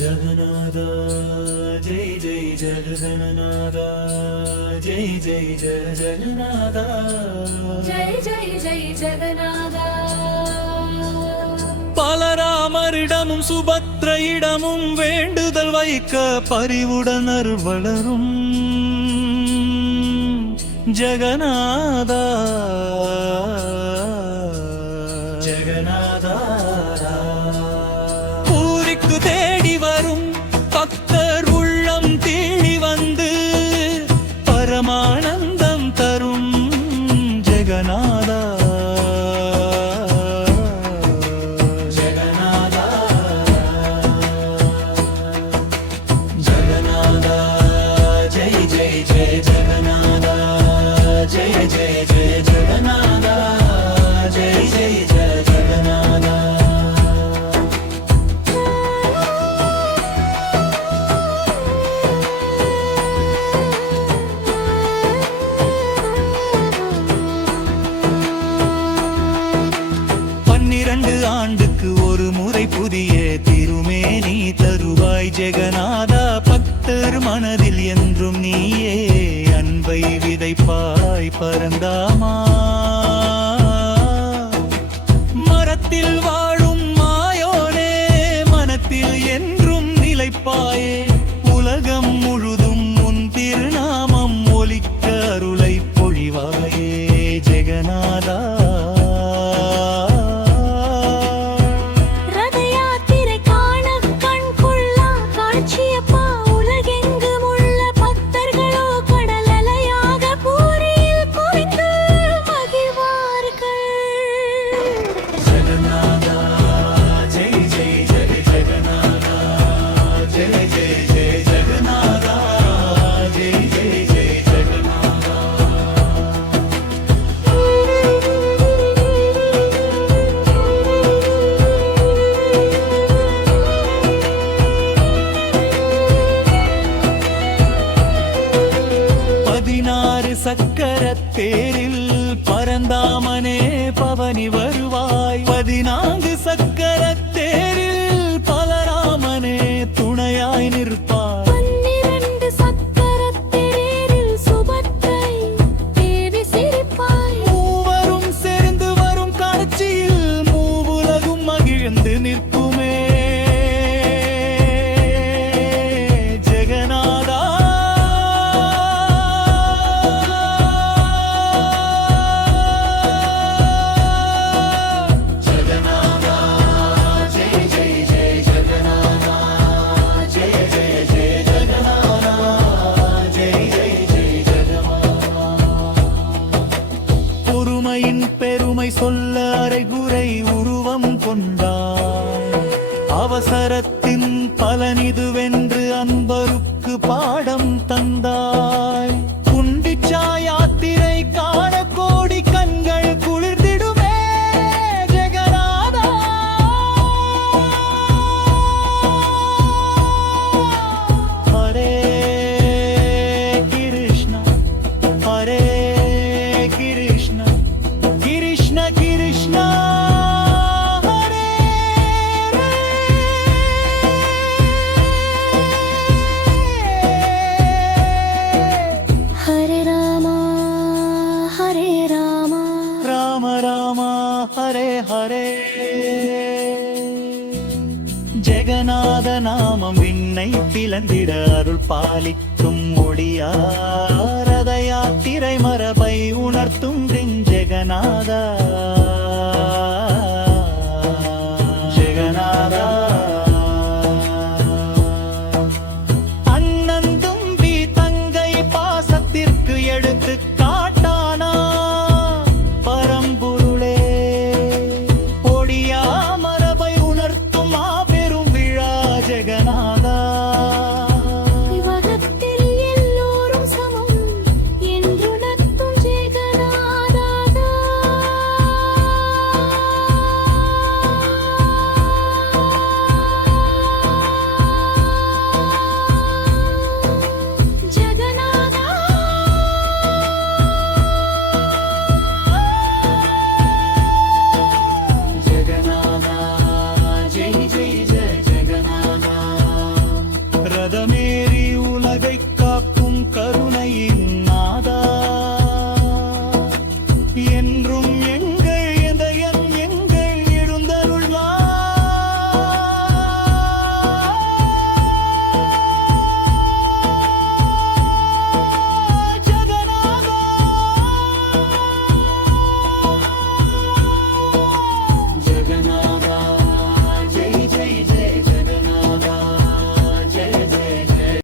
जगन्नाथ जय जय जगन्नाथ जय जय जय जगन्नाथ जय जय जय जगन्नाथ பலராமரிடமும் சுபத்ரையிடமும் வேண்டுதல் வைக்க பரிவுடன் அருள் வளரும் ஜகநாதா ஜகநாதா பூரிக்கு தேடி வரும் பக்தர் உள்ளம் தேடி வந்து பரமானந்தம் தரும் ஜகநாதா ஆண்டுக்கு ஒரு முறை புதிய திருமேனி தருவாய் ஜெகநாதா பக்தர் மனதில் என்றும் நீயே அன்பை விதைப்பாய் பரந்தாமா மரத்தில் வாழும் மாயோனே மனத்தில் என்றும் நிலைப்பாயே உலகம் முழுதும் உன் திருநாமம் ஒலிக்க அருளை பொழிவாயே ஜெகநாதா சக்கரத்தேரில் பரந்தாமனே பவனி வருவாய் 14 சக்கரத்தேரில் பலராமனே துணையாய் நிற்பாய் 12 சக்கரத்தேரில் சுபத்ரை தேவி சிரிப்பாய் மூவரும் சேர்ந்து வரும் காட்சியில் மூவுலகும் மகிழ்ந்து நிற்குமே ஜெகநாதா பெருமை சொல்ல அரைகுறை உருவம் கொண்டாய் அவசரத்தின் பலனிதுவென்று அன்பருக்கு பாடம் தந்தாய் குண்டிச்சா யாத்திரை காண கோடி கண்கள் குளிர்ந்திடுமே ஜெகநாதா Hare Krishna Hare Krishna Krishna Krishna Hare Hare Rama Hare Rama Rama Rama Hare Hare Jagannatha நாமம் விண்ணை பிளந்திட அருள் பாலிக்கும் ஒளியாரத யாத்திரை மரபை உணர்த்தும் ஜெகநாதா ஜெகநாதா அண்ணன் தம்பி தங்கை பாசத்திற்கு எடுத்து காட்டானா பரம்பொருளே ஒடியா மரபை உணர்த்தும் மாபெரும் விழா ஜெகநாதா